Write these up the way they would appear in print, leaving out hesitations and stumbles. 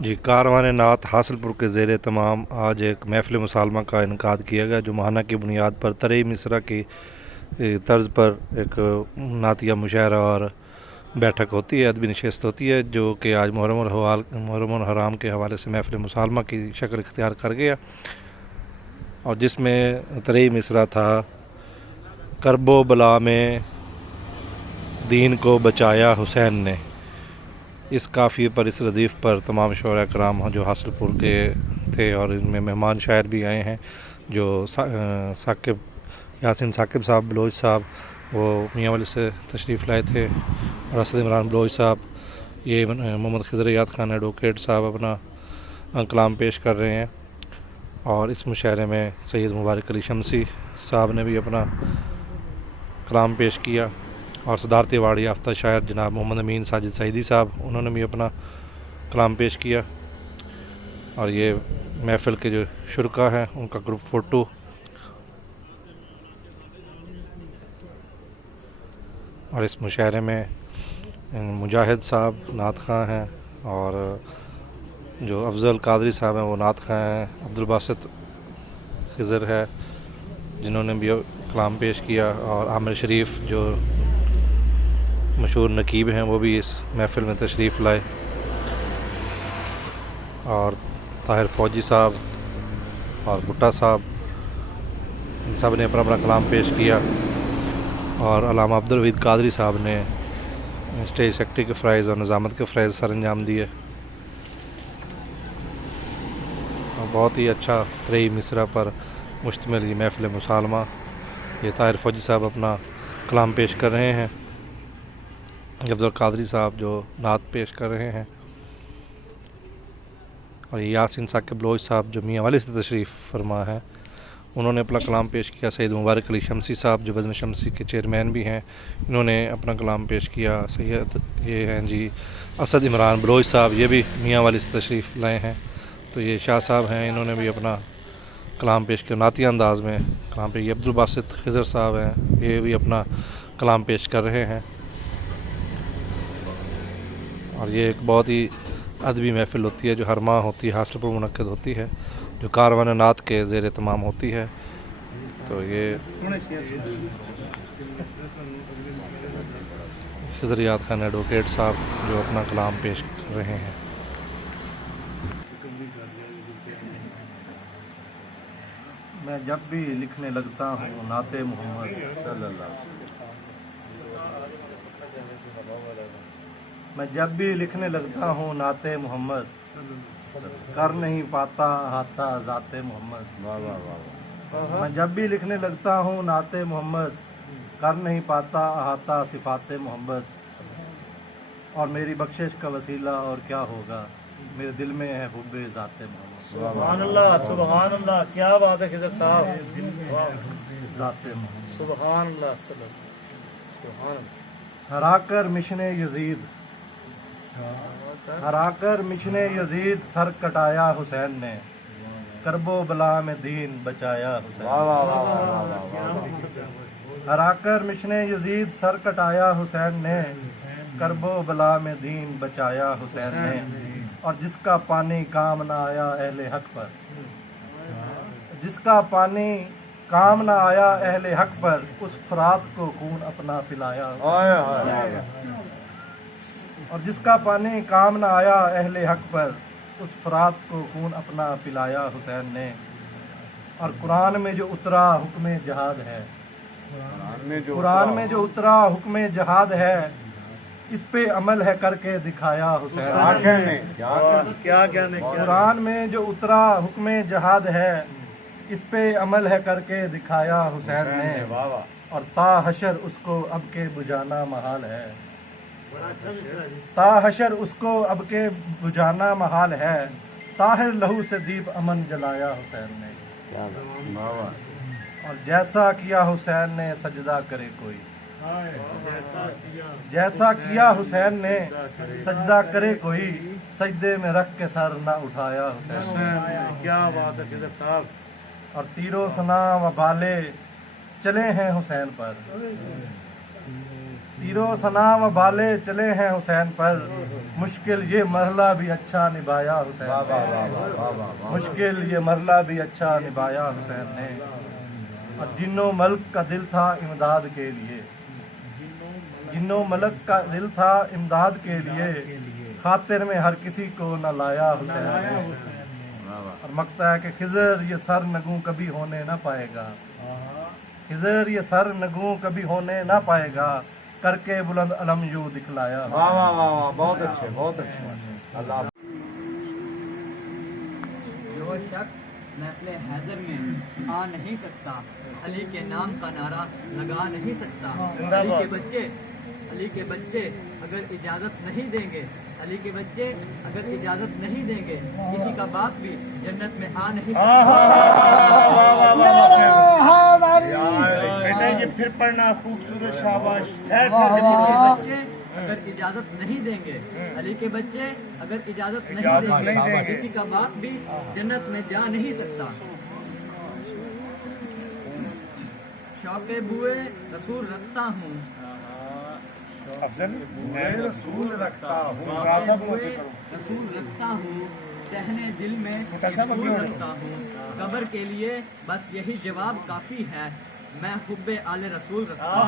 جی، کاروان نعت حاصل پور کے زیر تمام آج ایک محفل مسالمہ کا انعقاد کیا گیا، جو ماہانہ کی بنیاد پر ترئی مصرع کی طرز پر ایک نعتیہ مشاعرہ اور بیٹھک ہوتی ہے، ادبی نشست ہوتی ہے، جو کہ آج محرم الحرام کے حوالے سے محفل مسالمہ کی شکل اختیار کر گیا، اور جس میں ترئی مصرع تھا: کرب و بلا میں دین کو بچایا حسین نے۔ اس قافیے پر، اس ردیف پر تمام شعراء کرام جو حاصل پور کے تھے، اور ان میں مہمان شاعر بھی آئے ہیں، جو یاسین ثاقب صاحب بلوچ صاحب وہ میاں والی سے تشریف لائے تھے، اور اسد عمران بلوچ صاحب، یہ محمد خضر یاد خان ایڈوکیٹ صاحب اپنا کلام پیش کر رہے ہیں، اور اس مشاعرے میں سید مبارک علی شمسی صاحب نے بھی اپنا کلام پیش کیا، اور صدارت ایوارڈ یافتہ شاعر جناب محمد امین ساجد سعیدی صاحب، انہوں نے بھی اپنا کلام پیش کیا، اور یہ محفل کے جو شرکا ہیں ان کا گروپ فوٹو۔ اور اس مشاعرے میں مجاہد صاحب نعت خواں ہیں، اور جو افضل قادری صاحب ہیں وہ نعت خواں ہیں، عبدالباسط خضر ہے جنہوں نے بھی کلام پیش کیا، اور عامر شریف جو مشہور نقیب ہیں وہ بھی اس محفل میں تشریف لائے، اور طاہر فوجی صاحب اور بھٹا صاحب، ان سب نے اپنا اپنا کلام پیش کیا، اور علامہ عبدالوحید قادری صاحب نے اسٹیج سیکرٹری کے فرائض اور نظامت کے فرائض سر انجام دیے، اور بہت ہی اچھا ترئی مصرع پر مشتمل یہ محفل مسالمہ۔ یہ طاہر فوجی صاحب اپنا کلام پیش کر رہے ہیں، افضل قادری صاحب جو نعت پیش کر رہے ہیں، اور یاسین ثاقب بلوچ صاحب جو میاں والی سے تشریف فرما ہے، انہوں نے اپنا کلام پیش کیا۔ سید مبارک علی شمسی صاحب جو بزم شمسی کے چیئرمین بھی ہیں، انہوں نے اپنا کلام پیش کیا۔ سید یہ ہیں جی اسد عمران بلوچ صاحب، یہ بھی میاں والی سے تشریف لائے ہیں، تو یہ شاہ صاحب ہیں، انہوں نے بھی اپنا کلام پیش کیا نعتیہ انداز میں کلام پیش۔ یہ عبدالباسط خضر صاحب ہیں، یہ بھی اپنا کلام پیش کر رہے ہیں، اور یہ ایک بہت ہی ادبی محفل ہوتی ہے جو ہر ماہ ہوتی ہے، حاصل پر منعقد ہوتی ہے، جو کاروان نعت کے زیر تمام ہوتی ہے۔ تو یہ خضر یاد خان ایڈوکیٹ صاحب جو اپنا کلام پیش کر رہے ہیں۔ میں جب بھی لکھنے لگتا ہوں نعت محمد صلی اللہ علیہ وسلم، میں جب بھی لکھنے لگتا ہوں نعت محمد، کر نہیں پاتا احاطہ ذات محمد۔ میں جب بھی لکھنے لگتا ہوں نعت محمد، کر نہیں پاتا احاطہ صفات محمد، اور میری بخشش کا وسیلہ اور کیا ہوگا، میرے دل میں ہے حب ذات محمد۔ سبحان اللہ، سبحان اللہ، کیا بات ہے خضر صاحب، ذات محمد۔ سبحان اللہ، سبحان اللہ۔ ہرا کر مشن یزید، ہرا کر مشن یزید سر کٹایا حسین نے، کرب و بلا میں دین بچایا حسین نے۔ ہرا کر مشن یزید سر کٹایا حسین نے، کرب و بلا میں دین بچایا حسین نے، اور جس کا پانی کام نہ آیا اہل حق پر، جس کا پانی کام نہ آیا اہل حق پر، اس فرات کو خون اپنا پلایا، اور جس کا پانی کام نہ آیا اہل حق پر، اس فرات کو خون اپنا پلایا حسین نے۔ اور قرآن میں جو اترا حکم جہاد ہے، قرآن میں جو اترا حکم جہاد ہے، اس پہ عمل ہے کر کے دکھایا حسین نے۔ کیا کہنے، قرآن میں جو اترا حکم جہاد ہے، اس پہ عمل ہے کر کے دکھایا حسین نے، اور تا حشر اس کو اب کے بجانا محال ہے، تا حشر اس کو اب کے بجانا محال ہے، طاہر لہو سے دیپ امن جلایا حسین نے۔ اور جیسا کیا حسین نے سجدہ کرے کوئی، جیسا کیا حسین نے سجدہ کرے کوئی، سجدے میں رکھ کے سر نہ اٹھایا حسین نے۔ کیا بات ہے خضر صاحب۔ اور تیر و سنا و بالے چلے ہیں حسین پر، तीरो सनाम बाले चले हैं हुसैन पर, मुश्किल ये मरहला भी अच्छा निभाया हुसैन ने, मुश्किल ये मरहला भी अच्छा निभाया हुसैन ने। और जिन्नो मल्क का दिल था इमदाद के लिए, जिन्नो मलक का दिल था इमदाद के लिए, खातिर में हर किसी को न लाया हुसैन ने। और मकता है कि खिजर ये सर नगू कभी होने ना पाएगा, खिजर ये सर नगू कभी होने ना पाएगा, करके बुलंद अलम यूं दिखलाया। वाह वाह वाह वाह, बहुत अच्छे बहुत अच्छे। अल्लाह जो शख्स महफिल हैदर में आ नहीं सकता, अली के नाम का नारा लगा नहीं सकता। अली के बच्चे अगर इजाज़त नहीं देंगे, अली के बच्चे अगर इजाज़त नहीं देंगे, किसी का बाप भी जन्नत में आ नहीं सकता। बेटा ये फिर पढ़ना खूबसूरत, शाबाश। अली के बच्चे अगर इजाज़त नहीं देंगे, अली के बच्चे अगर इजाज़त नहीं देंगे, किसी का बाप भी जन्नत में जा नहीं सकता। शौक़े बुए रसूल रखता हूँ, अफजल मैं रसूल रखता हूँ, बुए रसूल रखता हूँ, सहने दिल में ये फूल रखता हूँ। कब्र के लिए बस यही जवाब काफ़ी है, मैं हुब्बे आले रसूल रखता हूँ।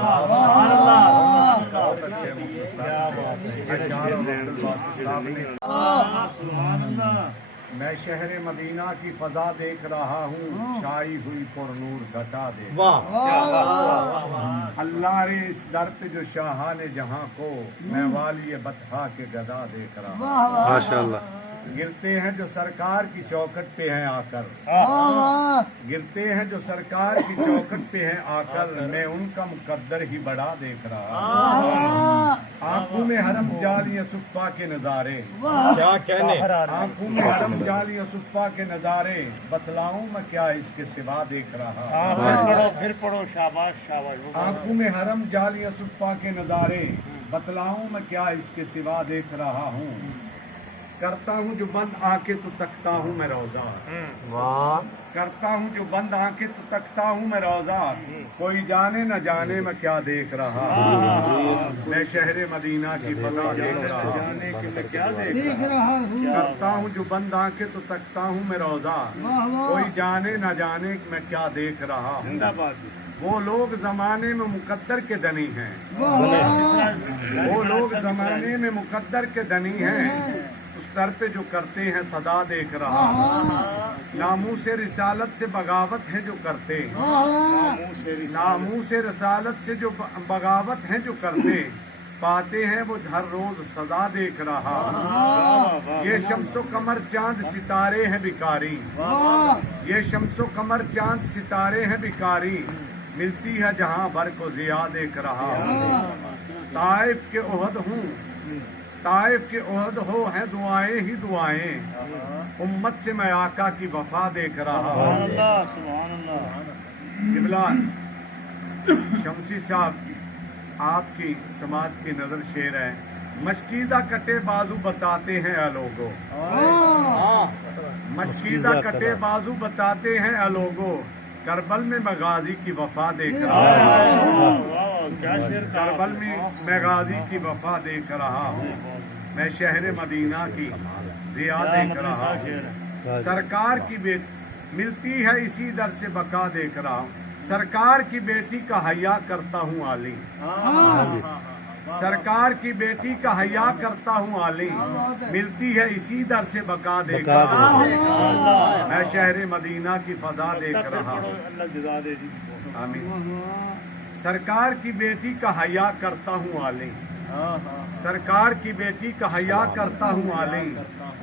मैं शहर मदीना की फजा देख रहा हूँ, छाई हुई पुरनूर घटा दे। अल्लाह रे इस दर पे जो शाहा ने जहाँ को, मैं वाली बतहा के गदा देख रहा हूँ। माशाल्लाह। गिरते हैं जो सरकार की चौखट पे हैं आकर, गिरते हैं जो सरकार की चौखट पे हैं आकर, मैं उनका मुकद्दर ही बड़ा देख रहा हूँ। आंखों में हरम जाली सुफ़ा के नज़ारे, क्या कहने, आंखों में हरम जाली सुफ़ा के नज़ारे, बतलाऊं मैं क्या इसके सिवा देख रहा हूँ। फिर पढ़ो, शाबाश शाबाश। आंखों में हरम जाली सुफ़ा के नज़ारे, बतलाऊं मैं क्या इसके सिवा देख रहा हूँ। करता हूँ जो बंद आंखें तो तकता हूँ मैं रोजा, करता हूँ जो बंद आंखें तो तकता हूँ मैं रोजा, कोई जाने न जाने मैं क्या देख रहा हूँ। मैं शहर मदीना की फजा देख रहा हूँ, जाने कि मैं क्या देख रहा हूँ। करता हूँ जो बंद आंखें तो तकता हूँ मैं रोजा, कोई जाने न जाने कि मैं क्या देख रहा हूँ। वो लोग जमाने में मुकद्दर के धनी हैं, वो लोग जमाने में मुकद्दर के धनी हैं, उस दर पे जो करते हैं सदा देख रहा हूँ। नामू से रिसालत से बगावत है जो करते, नामू से रिसालत से जो बगावत है जो करते, पाते हैं वो हर रोज सदा देख रहा हूँ। ये शम्सो कमर चांद सितारे हैं भिखारी, ये शम्सो कमर चांद सितारे हैं भिखारी, मिलती है जहाँ भर को जिया देख रहा हूँ। ताइफ के ओहद हूँ, ताइफ के ओहद हो हैं दुआएं ही दुआएं, उम्मत से मैं आका की वफा देख रहा हूँ। किबलान शमसी साहब आपकी समाज की नजर शेर है। मशकीदा कटे बाजू बताते हैं अलोगो, मशकीदा कटे बाजू बताते हैं अलोगो, करबल में मैं गाजी की वफा देख रहा हूँ। करबल में मैं गाजी की वफा देख रहा हूँ। मैं शहर मदीना की जिया देख रहा हूँ। सरकार की बेटी मिलती है इसी दर से बका देख रहा हूँ। सरकार की बेटी का हया करता हूँ आली, सरकार की बेटी का हया करता हूँ आली, मिलती है इसी दर से बका देख रहा हूँ। मैं शहर मदीना की फजा देख रहा हूँ। आमीन। सरकार की बेटी का हया करता हूँ आली, सरकार की बेटी का हया करता हूँ आली,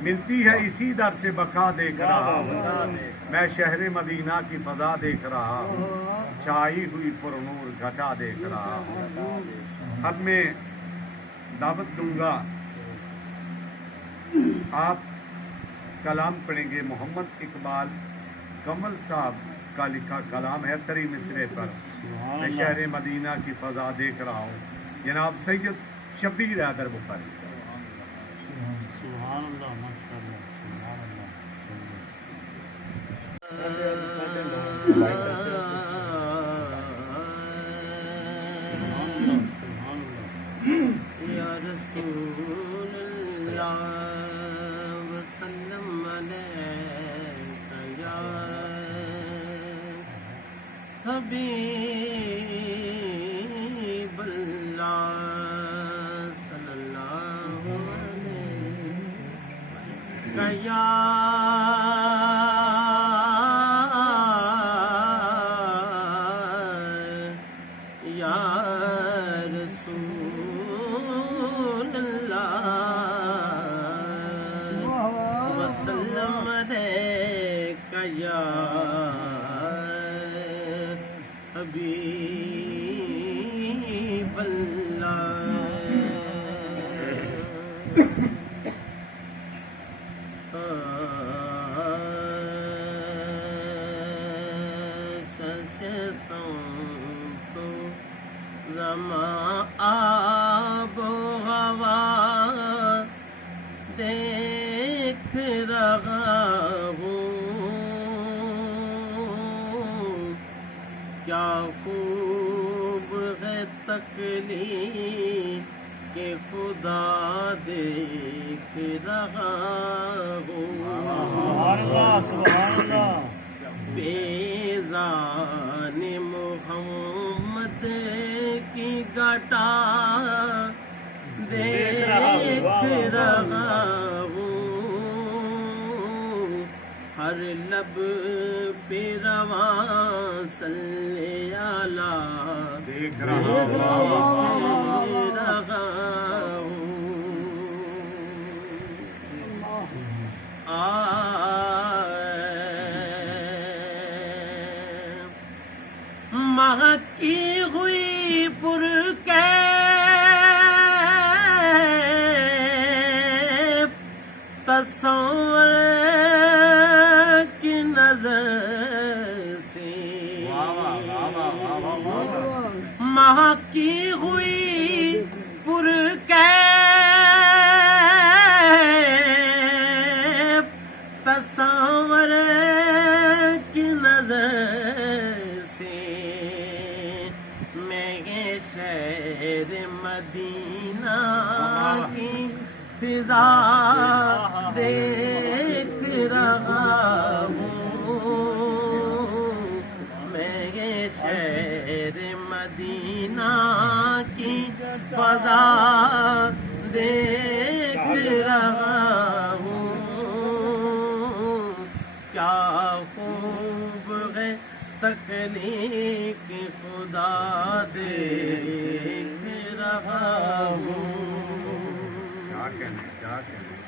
मिलती है इसी दर से बका देख रहा हूँ। मैं शहर मदीना की फजा देख रहा हूँ, छाई हुई पुरनूर घटा देख रहा हूँ। अब मैं दावत दूंगा, आप कलाम पढ़ेंगे। मोहम्मद इकबाल कमल साहब का लिखा कलाम है तरी मिसरे पर। मैं शहर मदीना की फजा देख रहा हूँ। जनाब सैयद शबीर हैदर बुखारी। حبیب اللہ صلی اللہ علیہ یا رسول اللہ وسلم علیک یا حبیب اللہ زمان آب و ہوا دیکھ رہا ہوں کیا خوب ہے تکلیف کہ خدا دیکھ رہا ہوں سبحان اللہ سبحان اللہ بیزان محمد کی گٹا دیکھ رہا ہوں ہر لب پہ رواں صلی اللہ دیکھ رہا مہکی ہوئی پرکیف تصور کی نظر سے مہکی ہوئی پرکیف تصور کی نظر شہر مدینہ کی فضا دیکھ رہا ہوں میں یہ شہر مدینہ کی فضا دیکھ رہا ہوں کیا خوب ہے تخلیق خدا دیکھ رہا ہوں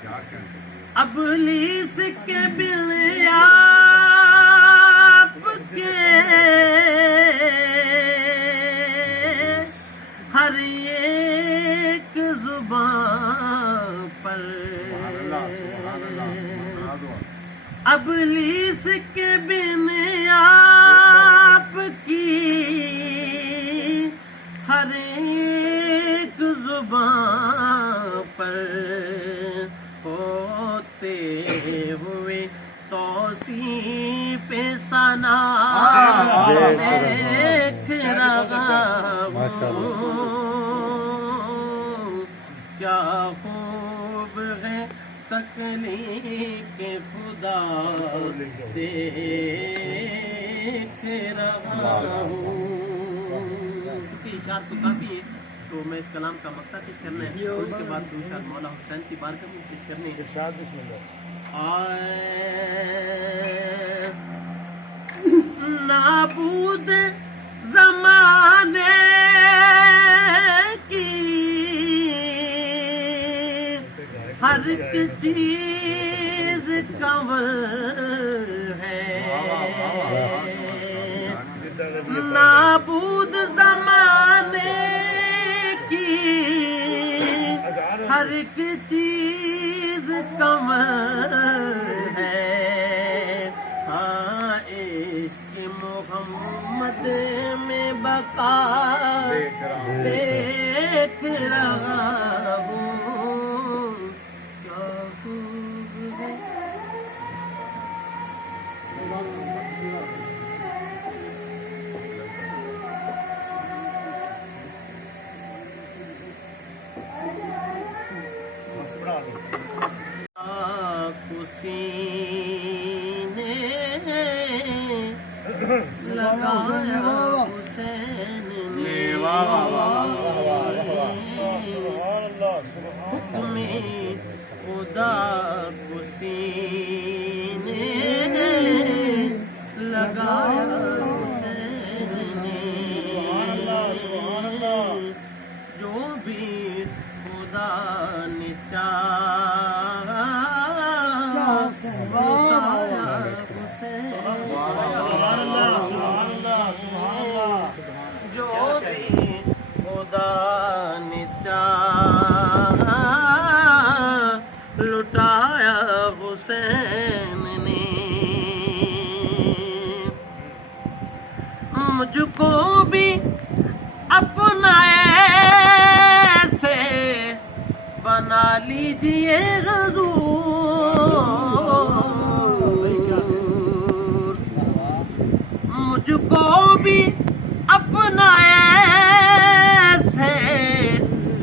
کیا کہنے ابلیس کے بن آپ کے ہر ایک زبان پر ابلیس کے بن آپ کی ہر ایک زبان پر ہوتے ہوئے توصیف ثنا دیکھ رہا ہوں کیا خوب ہے تکلیف خدا دیکھ رہا ہوں اشار تو کافی ہے تو میں اس کلام کا مقطع پیش کرنا ہے اور اس کے بعد دو اشار مولا حسین کی بارگاہ میں پیش کرنے ہیں ارشاد بسم اللہ نابود زمانے کی ہر ایک چیز کنول ہے نابود زمانے کی ہر ایک چیز کنول ہے ہاں عشق محمد میں بقا دیکھ رہا ہوں کیا خوب ہے سینے लगाया हुसैन ने हुक्म खुदा को सीने लगाया हुसैन ने जो भी खुदा ने चाहा बताया हुसैन जो भी खुदा ने चाहा लुटाया हुसैन ने मुझको भी अपना ऐसे बना लीजिए हुजूर मुझको भी अपना ऐसे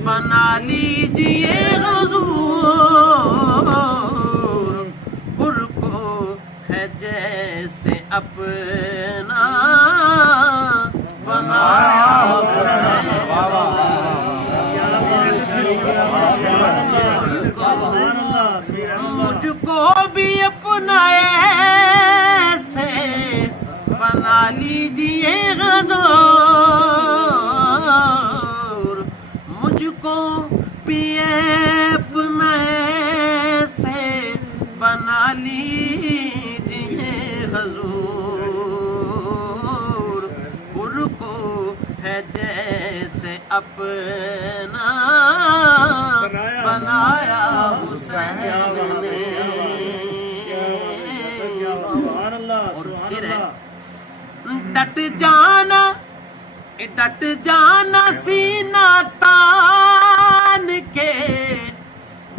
बना लीजिए हुजूर गुर को है जैसे अपना बनाया मुझको भी अपना ऐसे बना लीजिए हुजूर मुझको भी अपना ऐसे बना लीजिए हुजूर गुर को है जैसे अपना बनाया हुसैन ने और फिर है डट जाना सीना तान के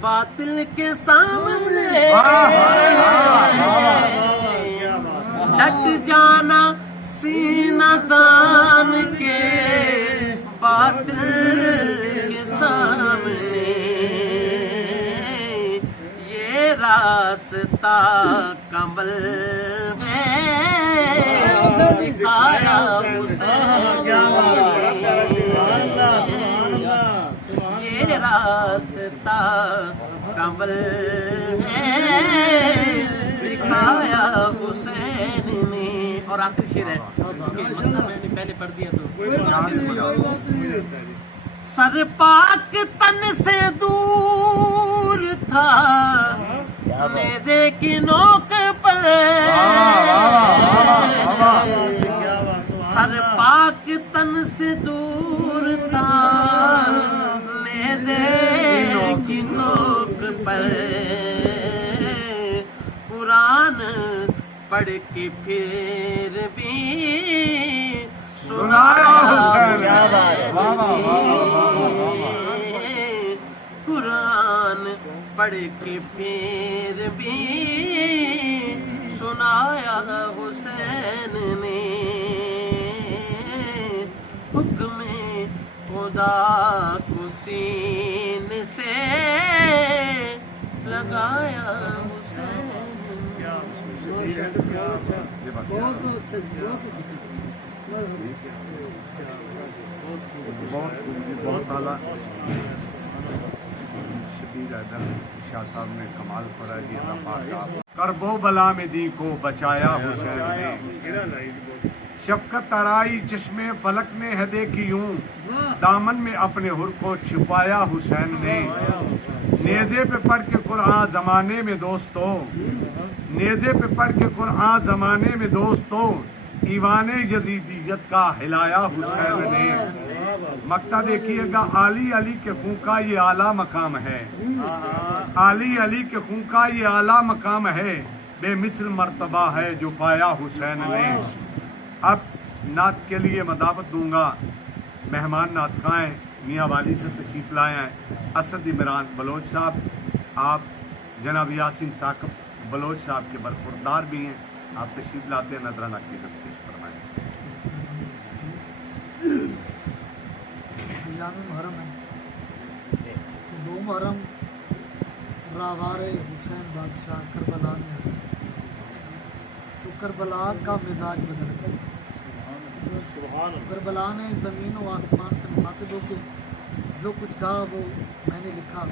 बातिल के सामने डट जाना सीना तान के बातिल के सामने ये रास्ता कमल है दिखाया हुसैन ये रास्ता कमल है दिखाया हुसैन ने और आखिरी शेर है मैंने पहले पढ़ दिया तो सर पाक तन से दूर था नेज़े की नोक पर सर पाक तन से दूर था नेज़े की नोक पर कुरान पढ़ के फिर भी सुनाया कुरान पढ़ के फिर भी सुनाया हुसैन ने हुक्म खुदा को सीने से लगाया हुसैन बहुत आला शबीर हैदर शाह साहब ने कमाल पढ़ा जी करबो बला में दी को बचाया हुसैन ने शफकत तराई चश्मे फलक ने है देखी यूं दामन में अपने हुर को छिपाया हुसैन ने नेज़े पे पढ़ के कुरान जमाने में दोस्तों नेज़े पे पढ़ के कुरान जमाने में दोस्तों ईवाने यजीदियत का हिलाया हुसैन ने मक्ता देखिएगा आली अली के खूं का ये आला मकाम है आली अली के खूं का ये आला मकाम है बेमिसल मर्तबा है जो पाया हुसैन ने अब नात के लिए मदावत दूंगा मेहमान नात खाएं मियाँ वाली से तशरीफ लाए हैं असद इमरान बलोच साहब आप जनाब यासीन साकब बलोच साहब के बरखुरदार भी हैं आप तशरीफ लाते हैं नजराना की पेश फरमाएं मुहर्रम है तो 2 मुहर्रम रावारे हुसैन बादशाह करबला में तो करबला का मिजाज बदल गया। करबला ने ज़मीन और आसमान से मुखातिब होकर जो कुछ कहा वो मैंने लिखा,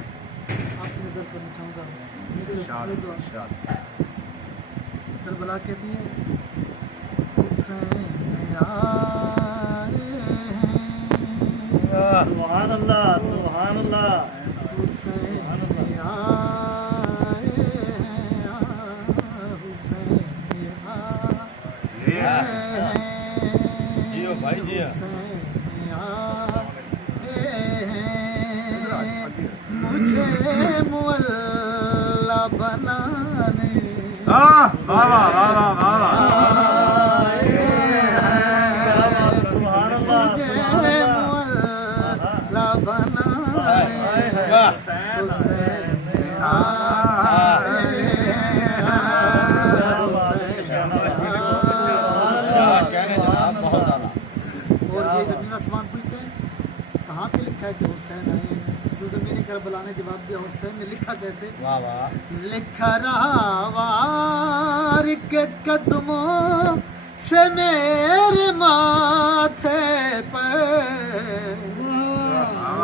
आपकी नज़र करना चाहूँगा। करबला कहती है हुसैन आए हैं, सुभान अल्लाह, सुभान अल्लाह। हुसैन आए हैं, हुसैन आए हैं, जियो भाई जियो। हुसैन आए हैं, मुझे मुअल्ला बनाने सुभान अल्लाह, मुझे मुअल्ला बनाने हुसैन आए हैं, हुसैन और ये जमीन आसमान पूछते हैं कहाँ पे लिखा है कि हुसैन आए हैं? जो जमीन करबला ने जवाब दिया हुसैन ने लिखा कैसे? लिखा रहा वार के कदमों से मेरे माथे पर,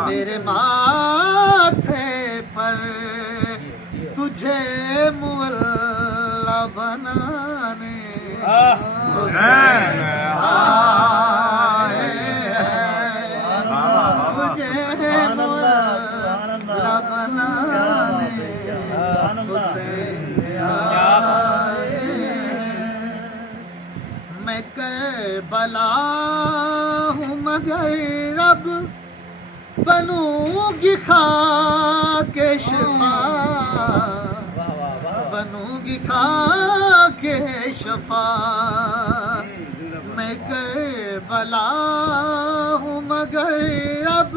मेरे माथे पर तुझे मुअल्ला बनाने हुसैन आए हैं, मुझे मुअल्ला बनाने हुसैन आए हैं। मैं करबला हूँ मगर अब बनूंगी खाके शफा, बनूंगी खाके शफा। मैं करबला हूँ मगर अब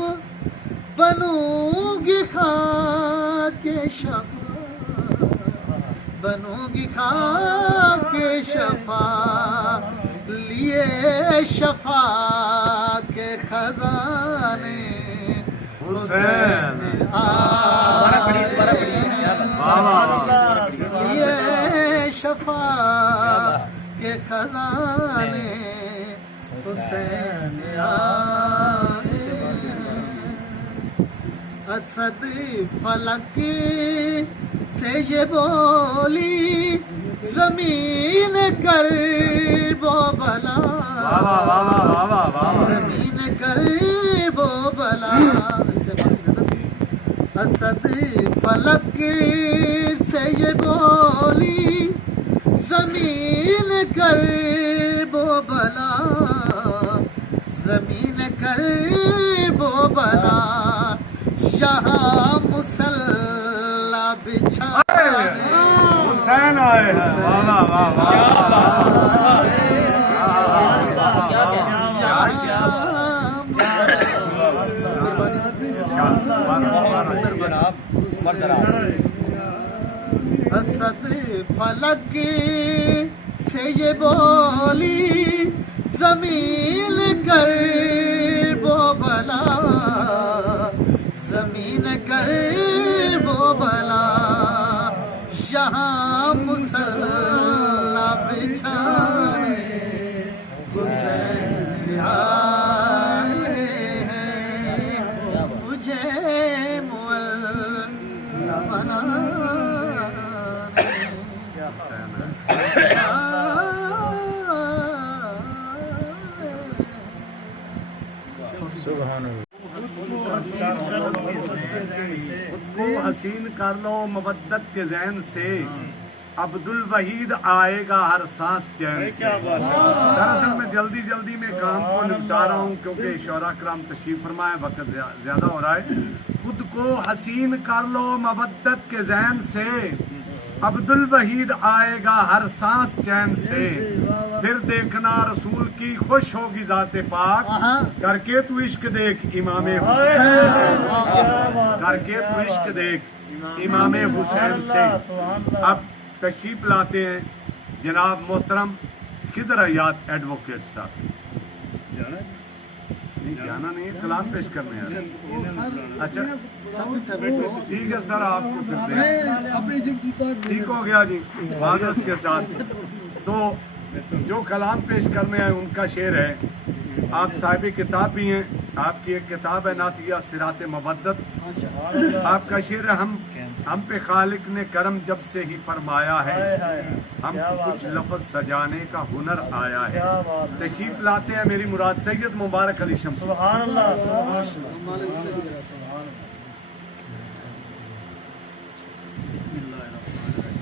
बनूंगी खाके शफा, बनूंगी खाके शफा। लिए शफा के खजाने हुसैन आए हैं, लिए शफा के खजाने हुसैन आए हैं। असद फलक से ये बोली जमीन कर वो बला, जमीन कर वो बला। असद फलक से ये बोली जमीन कर वो बला, जमीन कर वो बला। यहाँ मुसल्ला बिछाने हुसैन आए हैं। असद फलक से ये बोली जमीन कर वो बला, जमीन कर वो बला। यहाँ मुसल्ला बिछाने हुसैन आए हैं, मुझे मुअल्ला बनाने। को हसीन कर लो मवद्दत के ज़हन से, अब्दुल वहीद आएगा हर सांस चैन से। दरअसल मैं जल्दी जल्दी में काम को निपटा रहा हूँ क्योंकि शौरा कराम तशरीफ फरमाए, वक्त ज्यादा हो रहा है। खुद को हसीन कर लो मवद्दत के ज़हन से, अब्दुल वहीद आएगा हर सांस चैन से। फिर देखना रसूल की खुश होगी जाते पाक, करके तू इश्क देख इमामे हुसैन से, करके तू इश्क देख इमामे हुसैन से। अब तशरीफ लाते हैं जनाब मोहतरम खिदर हयात एडवोकेट साहब। नहीं जाना नहीं है, कलाम पेश करने हैं। अच्छा ठीक है सर, आपको फिर ठीक हो गया जी। बात उसके साथ तो जो कलाम पेश करने आए उनका शेर है। आप साहिब किताब भी हैं, आपकी एक किताब है नातिया सिरात मवद्दत। आपका शेर है, हम पे खालिक ने करम जब से ही फरमाया है, हमको कुछ लफ्ज सजाने का हुनर आया है। तशरीफ लाते हैं मेरी मुराद सैयद मुबारक अली शम्सी। सुभान अल्लाह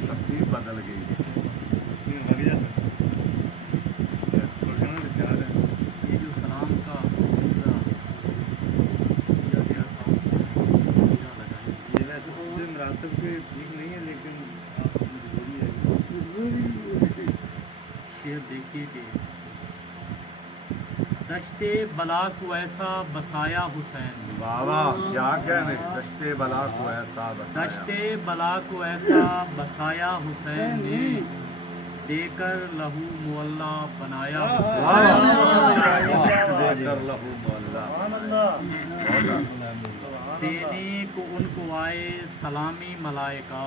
तकदीर बदल गई। ये जो सलाम का सिलसिला किया गया था ये वैसे तो उसे मरातब के ठीक नहीं है, लेकिन आप मजबूरी है। शेर देखिए कि दश्ते बला को ऐसा बसाया हुसैन, बाबा क्या कहने, दश्ते बला को ऐसा बसाया। दश्ते बला को ऐसा बसाया हुसैन ने, देकर लहू मुअल्ला बनाया हुसैन। देकर लहू मोहल्ला। देने को उनको आए सलामी मलाइका,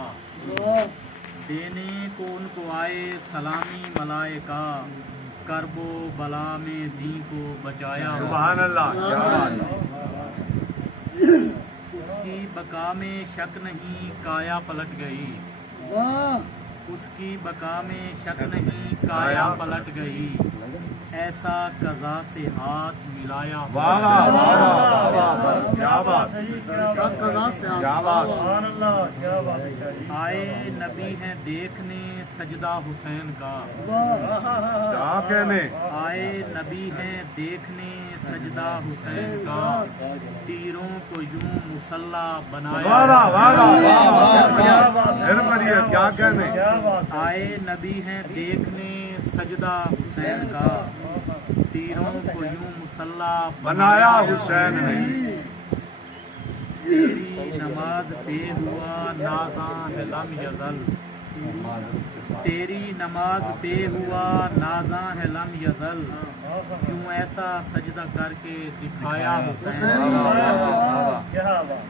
देने को उनको आए सलामी मलाइका, करबो बला में दी को बचाया सुभान अल्लाह, क्या बात है। उसकी बका में शक नहीं काया पलट गई, उसकी बका में शक नहीं काया पलट गई, ऐसा कज़ा से हाथ मिलाया वाह वाह वाह वाह वाह, क्या बात, क्या बात। सुभान अल्लाह क्या बात है। आए नबी हैं देखने सजदा हुसैन का, क्या कहने, आए नबी हैं देखने सजदा हुसैन का, तीरों को यूं मुसल्ला वाह बनाया। वाह वाह वाह वाह, फिर बढ़िया, क्या कहने। आए नबी हैं देखने सजदा हुसैन का, तीरों को यूं मुसल्ला बनाया हुसैन ने। तेरी नमाज पे हुआ नाज़ा है लम यज़ल, तेरी नमाज पे हुआ नाज़ा है लम यज़ल, क्यों ऐसा सजदा करके दिखाया हुसैन। क्या बात।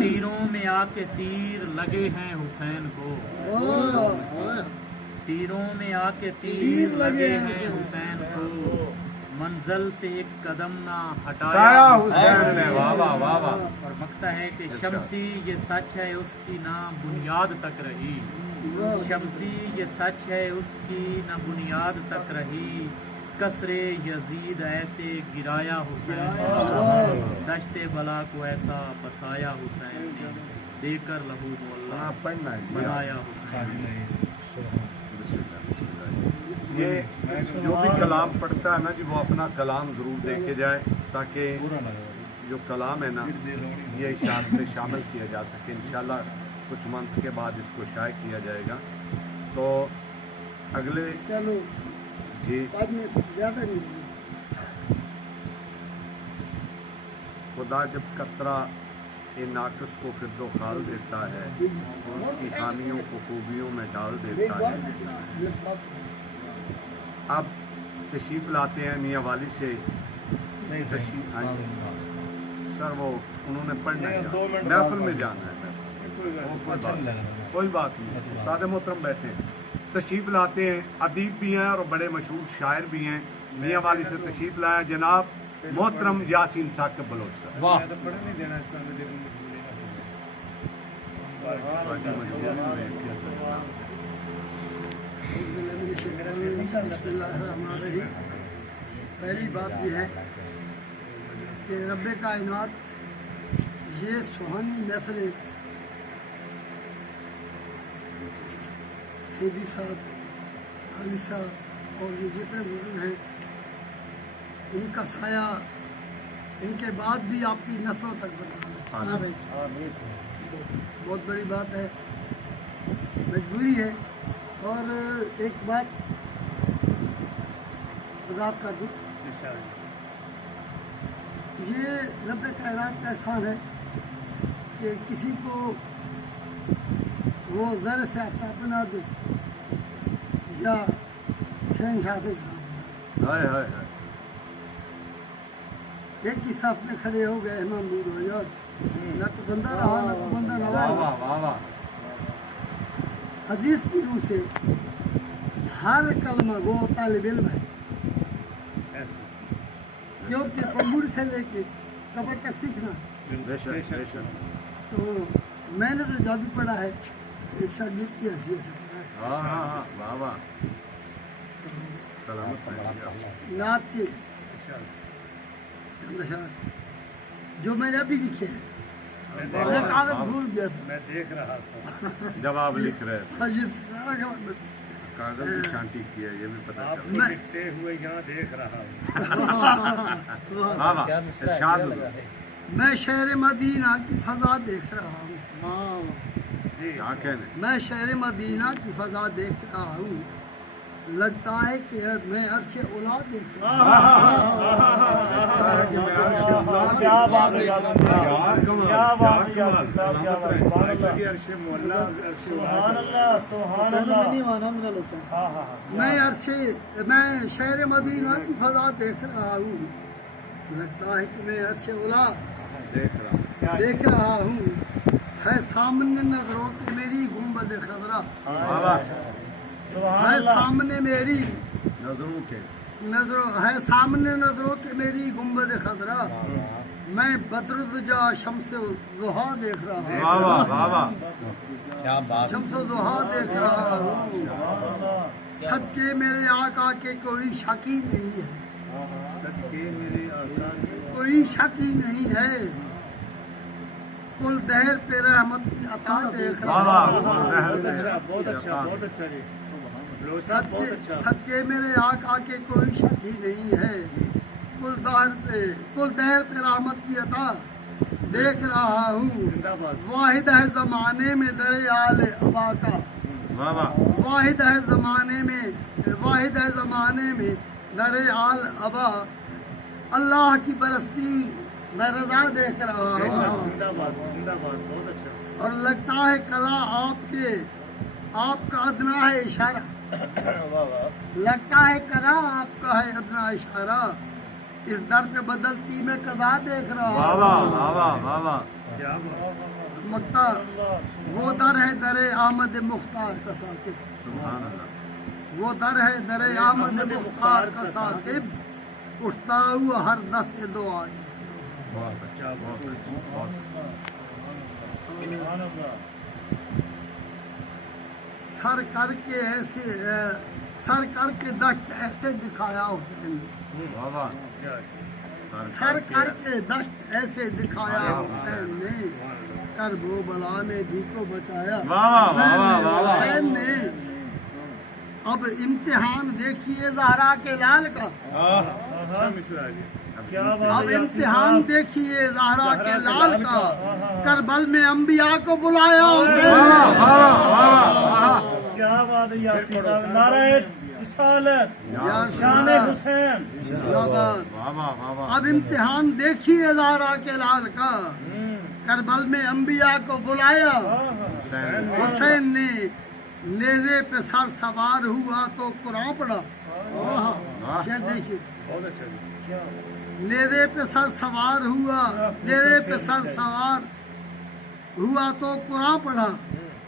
तीरों में आके तीर लगे हैं हुसैन को, तीरों में आके तीर लगे हैं हुसैन को, मंजिल से एक कदम ना हटाया हटाया हुसैन ने। वाह वाह वाह वाह। और मकता है कि शमसी ये सच है उसकी ना बुनियाद तक रही, शमसी ये सच है उसकी ना बुनियाद तक रही, कसरे यजीद ऐसे गिराया हुसैन ने, दश्ते बला को ऐसा बसाया हुसैन ने, देकर लहू मोहल्ला पढ़ना है बनाया हुसैन ने। ये जो भी कलाम पढ़ता है ना जी, वो अपना कलाम ज़रूर दे के जाए, ताकि जो कलाम है ना ये इशात में शामिल किया जा सके। इंशाल्लाह कुछ मंथ के बाद इसको शाये किया जाएगा। तो अगले चलो जी, बाद में कुछ ज्यादा नहीं। खुदा जब कसरा इन नाकस को फिर दो खाल देता है, उसकी खामियों को खूबियों में डाल देता है। अब तशरीफ लाते हैं मियाँ वाली से तशरीफ। हाँ जी सर, वो उन्होंने पढ़ना है, महफिल में जाना है। कोई बात नहीं, उस्ताद मोहतरम बैठे हैं। तशरीफ लाते हैं, अदीब भी हैं और बड़े मशहूर शायर भी हैं। मियाँ वाली से तशरीफ लाया जनाब मोहतरम यासीन साकिब बलोच साहब। वाह, पहली बात यह है कि रब्बे कायनात ये सुहानी महफिल सऊदी साहब, अली साहब और ये जितने बुजुर्ग हैं, इनका साया इनके बाद भी आपकी नस्लों तक बरकरार है। बहुत बड़ी बात है, मजबूरी है। और एक बात वजाहत कर दूँ, ये रब्बे कायनात का एहसान है कि किसी को वो ज़र से आफ्ताब बना दे या शहनशाह से हाय हाय हाय, एक ही साथ में खड़े हो गए इमाम दूर हो यार, ना तो बंदा रहा ना तो बंदा वाह रहा। वाह वाह वाह। हदीस की रूह से हर कलमा वो तालिब इल्म है, क्योंकि कबूर से लेके कब्र तक सीखना। तो मैंने तो जो भी पढ़ा है एक शागिर्द की हैसियत से पढ़ा है। नात के चंद अशआर जो मैंने अभी लिखे हैं, मैं कागज भूल गया था, मैं देख रहा था जब आप लिख रहे थे साजिद सारा कागज कागज की छांटी की है, ये भी पता आप चला। लिखते हुए यहाँ देख रहा हूँ। वाह वाह, इरशाद हुआ। मैं शहर मदीना की फजा देख रहा हूँ। क्या कहने, मैं शहर मदीना की फजा देख रहा हूँ, लगता है कि मैं अर्श उला देख रहा हूँ। क्या बात है यार, यार कमाल, क्या बात है क्या यार, कमाल, साहब, क्या बात है, सलामत सुभान रहे। अल्लाह, अर्श मोहल्ला सुभान अल्लाह, सुभान अल्लाह। हाँ हाँ मैं शहर मदीना की फजा देख रहा हूँ, लगता है कि मैं अर्श उला देख रहा हूँ, है सामने नजरों की मेरी गुंबद खजरा, सुभान है अल्लाह। सामने मेरी नजरों के नजरों है सामने नजरों की मेरी गुंबद खजरा, मैं बदरुद्दुजा शम्स ज़ुहा देख रहा हूँ। वाह वाह वाह वाह, शम्स ज़ुहा देख रहा हूँ, सदके मेरे आका के कोई शकी नहीं है, कोई शकी नहीं है, कुल दहर पे रहमत की अता देख वाह रहा वाह, हूँ। बहुत अच्छा जी। सदके मेरे आका के कोई शकी नहीं है, कुल दहर पे रहमत की अता देख रहा हूँ, वाहिद है जमाने में दरे आल अबा का, वाह वाह, वाहिद है जमाने में दरे आल अबा, अल्लाह की बरसती मैं रजा देख रहा हूँ। जिंदाबाद जिंदाबाद, बहुत अच्छा। और लगता है कदा आपका अदना है इशारा, लगता है कदा आपका है अदना इशारा, इस दर पे बदलती मैं कदा देख रहा वाह हूँ। वाह वाह वाह वाह वाह, मक्ता वो दर है दरे आमद मुख्तार का साकिब, सुभान अल्लाह। वो दर है दरे आमद मुख्तार का साकिब, उठता हुआ हर दस्ते दो आज। बहुत अच्छा, बहुत अच्छा, बहुत अच्छा। सुभान अल्लाह। सर करके दश्त ऐसे दिखाया हुसैन ने, वाह वाह, सर करके दश्त ऐसे दिखाया हुसैन ने, करबो बला में धी को बचाया वाह वाह वाह वाह वाह वाह। हुसैन ने। अब इम्तिहान देखिए ज़हरा के लाल का, क्या बात अब है यासीन इम्तिहान साहब। देखिए ज़हरा के लाल का, करबल में अंबिया को बुलाया हुसैन ने। क्या बात है यासीन साहब, नारे रिसालत, शान हुसैन। जिंदाबाद। वाह वाह वाह वाह, अब इम्तिहान देखिए ज़हरा के लाल का, करबल में अंबिया को बुलाया हुसैन ने, नेज़े पे सर सवार हुआ तो कुरान पढ़ा। शेर देखिए, नेज़े पे सर सवार हुआ, नेज़े पे सर सवार हुआ तो कुरान पढ़ा,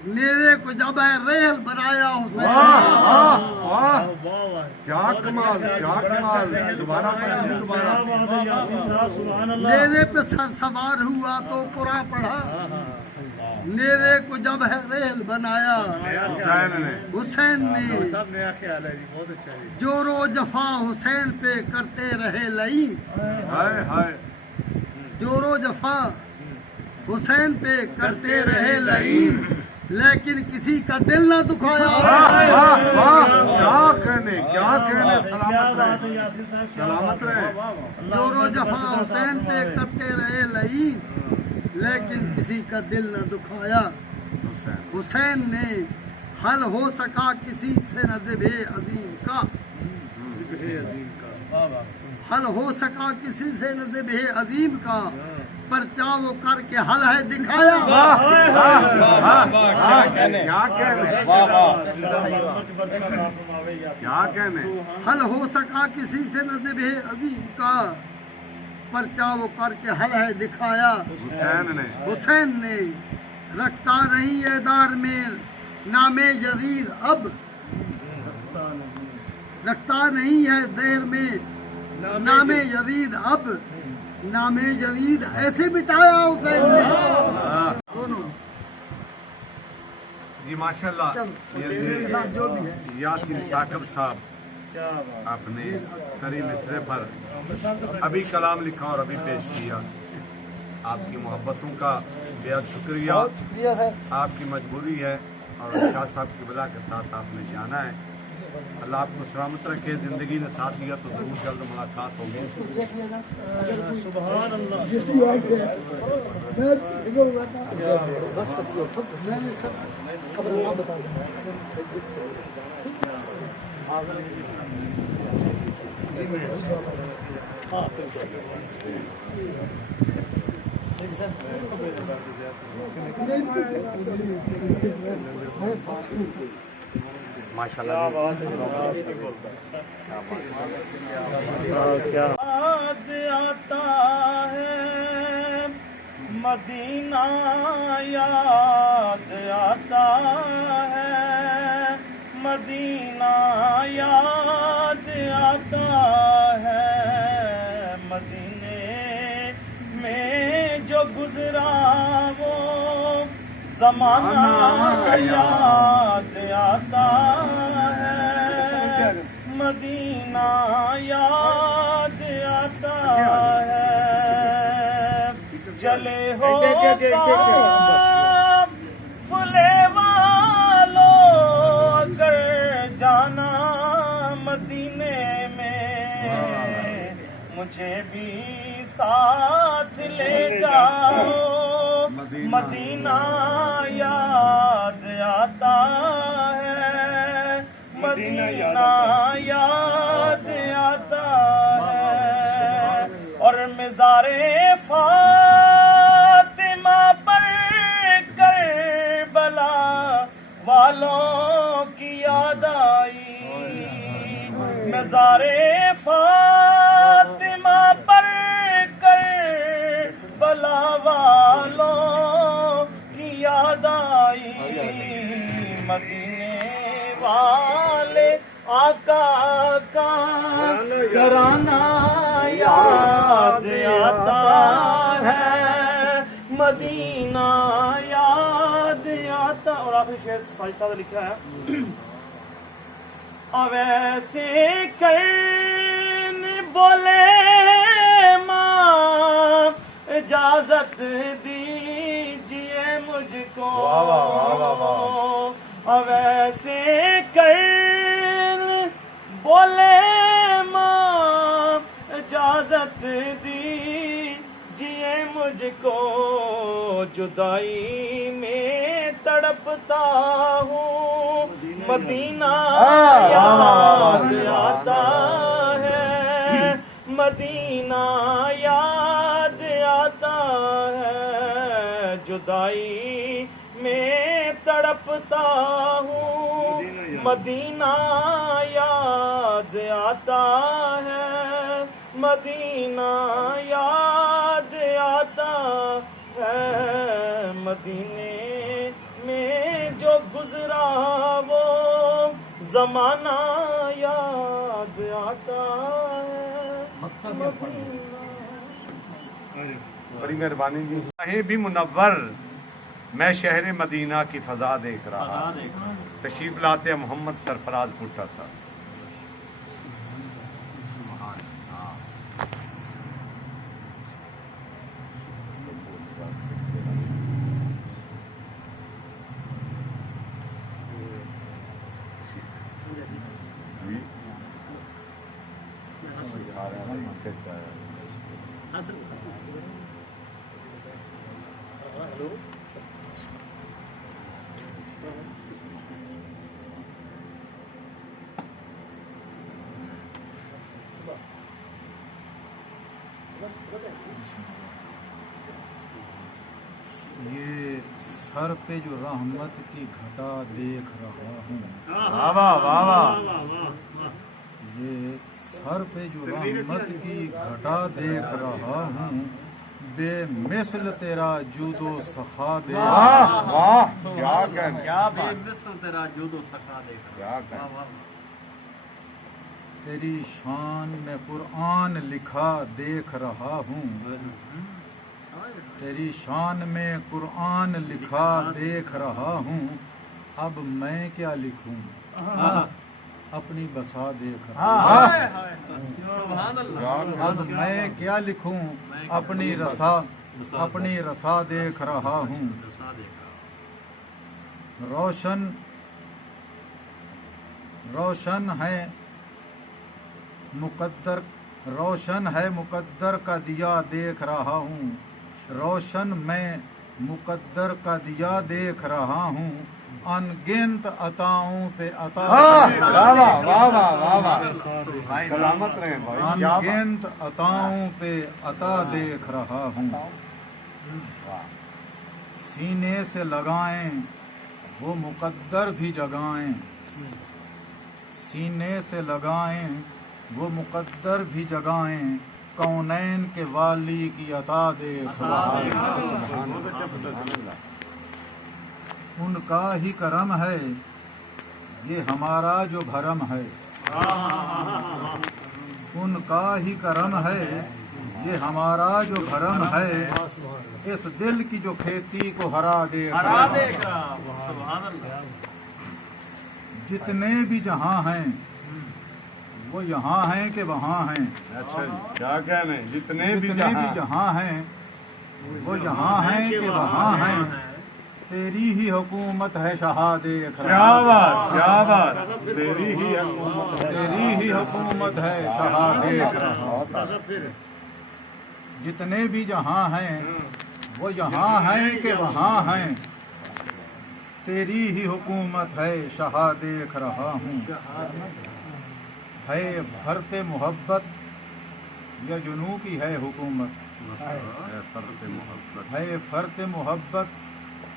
नेज़े को जब है रेल बनाया हुसैन। वाह वाह वाह, क्या कमाल, क्या कमाल, दोबारा पढ़िए, दोबारा। क्या बात है यासीन साहब, सुभान अल्लाह। नेज़े पे सर सवार हुआ तो कुरान पढ़ा, नेज़े को जब है रेल बनाया हुसैन ने। सब नया ख्याल है जी, बहुत अच्छा जी। जोरो जफा हुसैन पे करते रहे लई, हाय हाय, जोरो जफा हुसैन पे करते रहे लई, लेकिन किसी का दिल न दुखाया। वाह वाह वाह, क्या कहने, क्या कहने, क्या सलामत बात है रहे, यासीन साहब, क्या सलामत बात है। रहे। जोरो जफा हुसैन पे करते रहे लई, लेकिन किसी का दिल न दुखाया। हुसैन ने हल हो सका किसी से न ज़िबे अजीम का, हल हो सका किसी से न ज़िबे अजीम का, पर्चा वो करके हल है दिखाया। क्या कहने, क्या कहने, क्या कहने, हल हो सका किसी से न ज़िबे अजीम का, पर्चा वो करके हल है दिखाया। हुसैन ने रखता नहीं ये दार में नामे यजीद अब, रखता नहीं है देर में नामे यजीद अब नामे यजीद ऐसे मिटाया हुसैन ने दोनों जी माशाल्लाह यासीन साकब साहब आपने तरी मिसरे पर अभी कलाम लिखा और अभी पेश किया। आपकी मोहब्बतों का बेहद शुक्रिया। आपकी मजबूरी है और शाह साहब की बला के साथ आपने जाना है। अल्लाह आपको सलामत रखे, ज़िंदगी ने साथ दिया तो ज़रूर जल्द मुलाकात होगी। सुभान अल्लाह। याद आता है मदीना, याद आता है मदीना, याद आता है मदीने में जो गुजरा वो ज़माना, याद आता है मदीना, याद आता है। जले हो फुले वालो अगर जाना मदीने में, मुझे भी साथ ले जाओ मदीना, याद आता है मदीना, याद आता है। और मिज़ारे फातिमा पर करबला वालों की याद आई, मिज़ारे फातिमा पर करबला वालों की याद आई। मदीने वाले आका का घराना याद आता है मदीना, याद आता। और आखिरी शेर साजिद साहब ने लिखा है, अवैसे करने बोले माँ इजाजत दीजिए मुझको, अवैसे करने बोले माँ इजाजत दीजिए मुझको, जुदाई में तड़पता हूँ मदीना, याद आता है मदीना, याद आता है। जुदाई में तड़पता हूँ मदीना, याद आता है मदीना, याद आता है। मदीने में जो गुजरा वो ज़माना याद आता है। बड़ी मेहरबानी जी। कहीं भी मुनव्वर मैं शहर मदीना की फ़ज़ा देख रहा, तशरीफ लाते मोहम्मद सरफराज भुट्टा साहब। ये सर पे जो रहमत की घटा देख रहा हूँ, ये सर पे जो रहमत की घटा देख रहा हूँ, बेमिसल तेरा जूदो सखा देख रहा हूँ। क्या कहना, क्या बेमिसल तेरा जूदो सखा देख रहा हूँ। तेरी शान में कुरान लिखा देख रहा हूँ तेरी शान में कुरान लिखा देख रहा हूँ अब मैं क्या लिखूं अपनी बसा देख रहा हूँ अब मैं क्या लिखूं अपनी रसा देख रहा हूँ रोशन है मुकद्दर का दिया देख रहा हूँ रोशन मैं मुकद्दर का दिया देख रहा हूँ अनगिनत अताओं पे अता सलामत रहे भाई। अनगिनत अताओं पे अता देख रहा हूँ सीने से लगाएं वो मुकद्दर भी जगाएं सीने से लगाएं वो मुकद्दर भी जगाएं कौनैन के वाली की अता देख रहा हूँ उनका ही करम है ये हमारा जो भरम है उनका ही करम है ये हमारा जो भरम है इस दिल की जो खेती को हरा देगा जितने भी जहां हैं वो यहाँ हैं कि वहाँ हैं अच्छा क्या कहने जितने भी जहां हैं वो यहाँ हैं कि वहाँ हैं तेरी ही हुकूमत है शहा देख क्या बात तेरी ही हुकूमत है शहा देख रहा जितने भी जहां हैं वो यहाँ हैं कि वहाँ हैं तेरी ही हुकूमत है शहा देख रहा हूँ है फरते मोहब्बत या जुनू की है हुकूमत है फरते मोहब्बत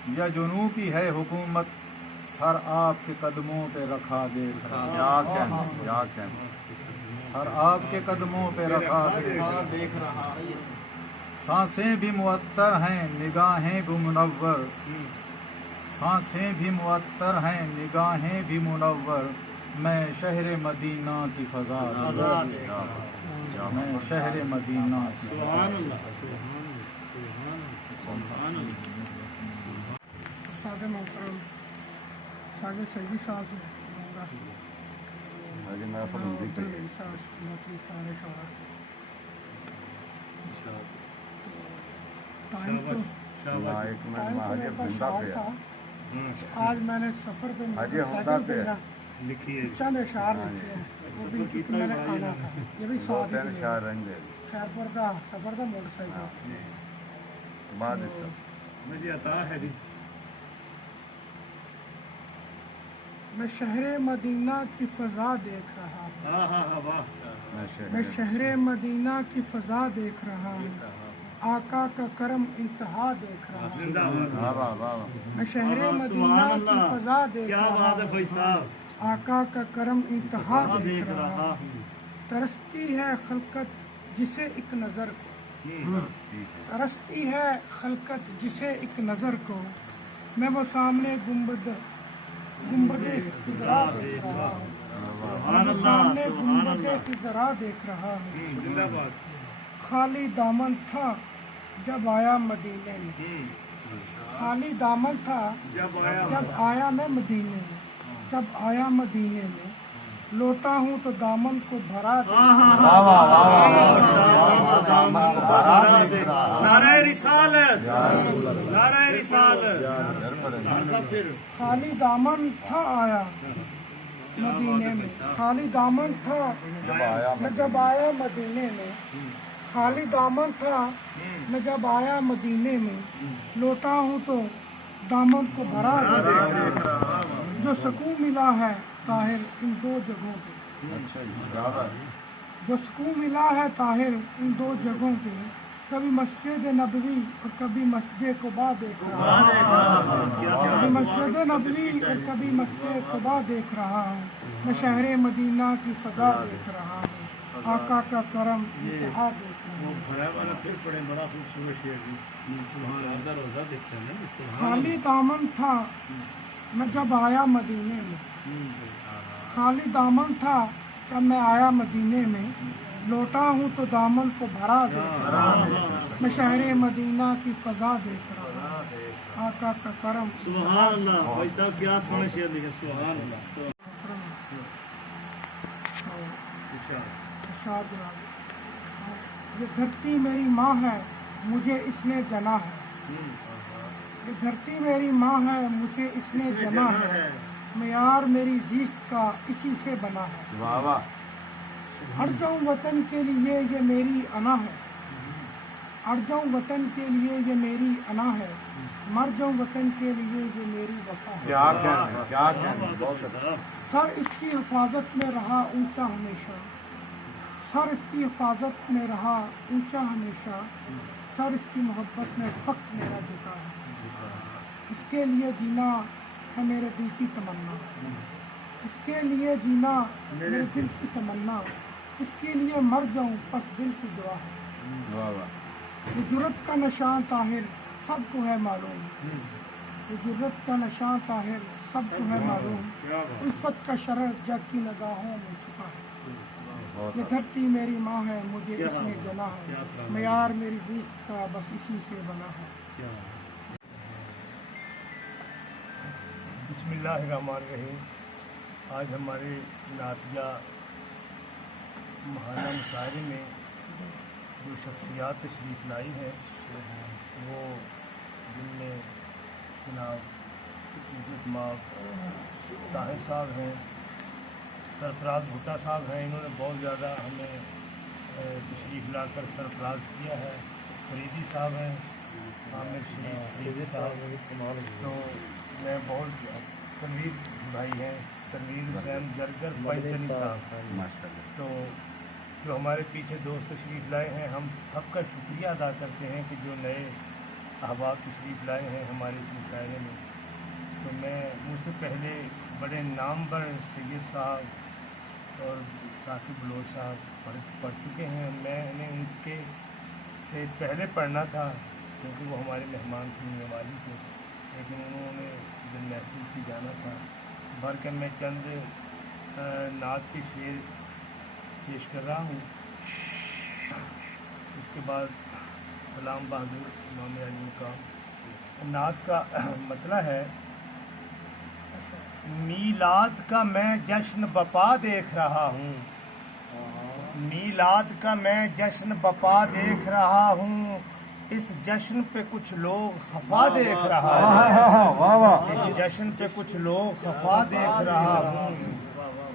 या जुनू की है हुकूमत सर आपके कदमों पे रखा देख सर आपके कदमों पे रखा देख सांसें भी मुअत्तर हैं निगाहें भी मुनव्वर सांसें भी मुअत्तर हैं निगाहें भी मुनव्वर मैं शहर मदीना की फजा मैं शहर मदीना की सादे मोहतरम सादे सैदी साहब आज मैंने सफर पे चंद अशार लिखे हैं वो भी क्योंकि मैंने आना था ये भी साथ ही खैरपुर का सफर था मोटरसाइकिल मुझे अता है जी मैं शहर मदीना की फ़ज़ा देख रहा हूँ मैं शहर मदीना की फ़ज़ा देख रहा हूँ आका का करम इंतहा देख रहा हूँ मैं शहर मदीना की फ़ज़ा देख रहा हूँ आका का करम इंतहा देख रहा हूँ तरसती है खलकत जिसे एक नज़र को तरसती है खलकत जिसे एक नज़र को मैं वो सामने गुंबदे फिज़रा देख रहा हूँ मैं वो सामने गुंबदे फिज़रा देख रहा हूँ खाली दामन था जब आया मदीने में खाली दामन था जब आया मैं मदीने में जब आया मदीने में लौटा हूँ तो दामन को भरा नारे रिसालत खाली दामन था आया मदीने में खाली दामन था मैं जब आया मदीने में खाली दामन था मैं जब आया मदीने में लौटा हूँ तो दामन को भरा जो सुकून मिला है ताहिर इन दो जगहों पे जो सुकून मिला है ताहिर इन दो जगहों पे कभी मस्जिद नबवी और कभी मस्जिद कुबा देख रहा हूँ कभी मस्जिद नबवी और कभी मस्जिद कुबा देख रहा हूँ मैं शहर मदीना की फ़ज़ा देख रहा हूँ आका का करम इंतहा देख रहा हूँ खाली दामन था मैं जब आया मदीने में खाली दामन था जब मैं आया मदीने में लौटा हूँ तो दामन को भरा देख रहा हूँ मैं शहर मदीना की फ़ज़ा देख रहा हूँ आका का करम सुभान अल्लाह भाई साहब क्या सोने शेर लिखे सुभान अल्लाह इरशाद राज। ये धरती मेरी माँ है मुझे इसने जना है ये धरती मेरी माँ है मुझे इसने जना है मयार मेरी जीस्त का इसी से बना है वाह वाह हट जाऊँ वतन के लिए ये मेरी अना है हट जाऊँ वतन के लिए ये मेरी अना है मर जाऊँ वतन के लिए ये मेरी वफा है क्या बहुत अच्छा सर इसकी हिफाजत में रहा ऊंचा हमेशा सर इसकी हिफाजत में रहा ऊंचा हमेशा सर इसकी मोहब्बत में फ़ख्र मेरा जुटा है इसके लिए जीना है मेरे दिल की तमन्ना इसके लिए जीना मेरे दिल की तमन्ना इसके लिए मर जाऊं बस दिल की दुआ है वाह वाह ये जुर्रत का निशान ताहिर सबको है मालूम ये जुर्रत का निशान ताहिर सबको है मालूम उल्फत का शरर जग की निगाहों में छुपा है ये धरती मेरी माँ है मुझे इसने जना है मयार मेरी जीत का बस इसी से बना है बिस्मिल्लाहिर्रहमानिर्रहीम। आज हमारे नातिया महाना मुशायरे में जो शख्सियात तशरीफ़ लाई हैं वो जिनमें जनाब इज़्ज़त माब ताहिर साहब हैं, सरफराज भुट्टा साहब हैं। इन्होंने बहुत ज़्यादा हमें तशरीफ़ लाकर सरफराज किया है। फरीदी साहब हैं, आमिर शरीफ फरीदी साहब। तो मैं बहुत तनवीर भाई हैं, तनवीर हुसैन जरगर पैतनी साहब। तो जो हमारे पीछे दोस्त तशरीफ़ लाए हैं, हम सबका शुक्रिया अदा करते हैं कि जो नए अहबाब तशरीफ़ लाए हैं हमारे इस मुशायरे में। तो मैं मुझसे पहले बड़े नामवर सैयद साहब और साकिब बलोच साहब पढ़ चुके हैं। मैंने उनके से पहले पढ़ना था क्योंकि वो हमारे मेहमान थे मेवाली से, लेकिन उन्होंने जब महसूस ही जाना था भर के मैं चंद नात के शेर पेश कर रहा हूँ। उसके बाद सलाम बहादुर इमाम अली का नात का मतला है, मीलाद का मैं जश्न बपा देख रहा हूँ, मीलाद का मैं जश्न बपा देख रहा हूँ, इस जश्न पे कुछ लोग खफा देख रहा हूँ, इस जश्न पे कुछ लोग खफा देख रहा हूँ।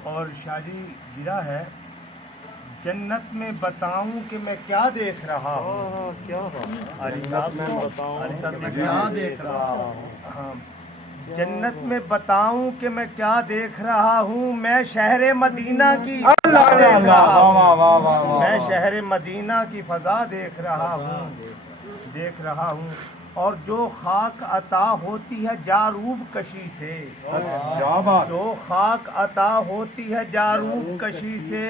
और शादी गिरा है, जन्नत में बताऊं कि मैं क्या देख रहा हूँ, क्या अली साहब मैं क्या देख रहा हूँ। हाँ, जन्नत में बताऊं कि मैं क्या देख रहा हूँ, मैं शहर मदीना की मैं शहर मदीना की फ़ज़ा देख रहा हूँ। और जो खाक अता होती है जारूब कशी से, जो खाक अता होती है जारूब कशी से,